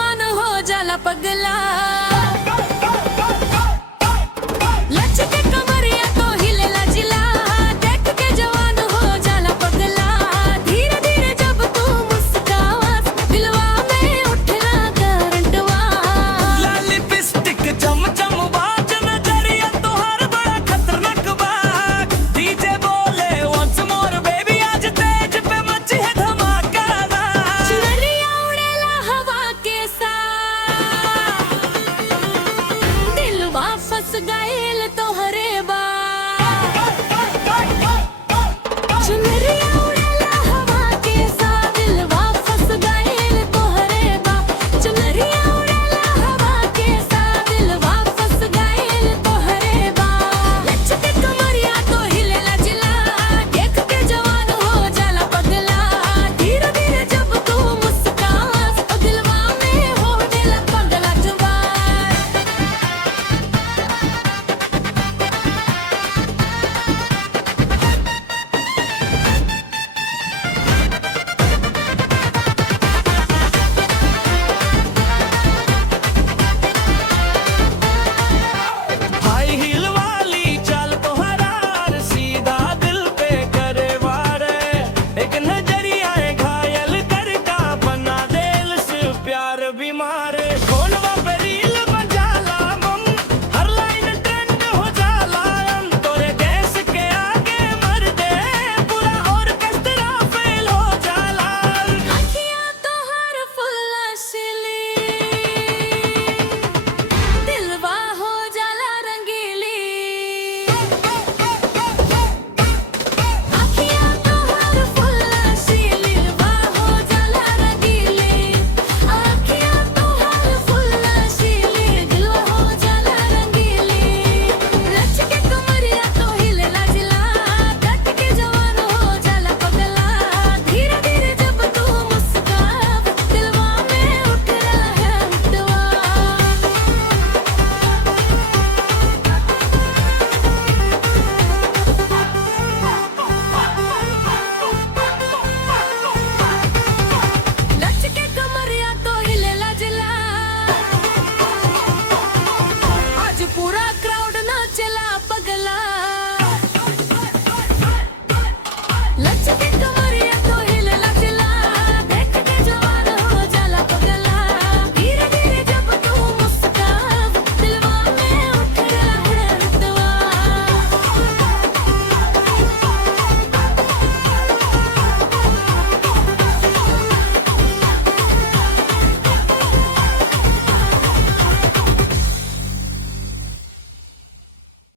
जवान हो जाला पगला। लचके कमरिया तो हिलेला जिला, देख के जवान हो जाला पगला। धीरे धीरे जब तू मुस्कावस, दिलवा में उठला करंटवा। लाल लिपस्टिक चम चम बाज, नजरिया तोहर बड़ा खतरनाक बा। डीजे बोले once more baby, आज तेज पे मची है धमाका। चुनरिया उड़ेला हवा के साथ, दिलवा फंस गइल तोहरे बा। चुनरिया उड़ेला हवा के साथ, दिलवा फंस गइल तोहरे बा। चुनरिया उड़ेला हवा के साथ, दिलवा फंस गइल तोहरे बा। लचके कमरिया तो हिलेला जिला, देख के जवान हो जाला पगला। धीरे धीरे जब तू मुस्कावस, ओ दिलवा में हो जाला पगला जवान। हाई हील वाली चाल तोहरा, सीधा दिल पे करे वार। एक नजरिया घायल करका, बना दिल से प्यार बीमार। फोनवा पे रील बजाला मन, हर लाइन ट्रेंड हो जाला। तोरे देश के आगे मर दे, पूरा ऑर्केस्ट्रा फेल हो जाला। अखियाँ तोहर फुल असली,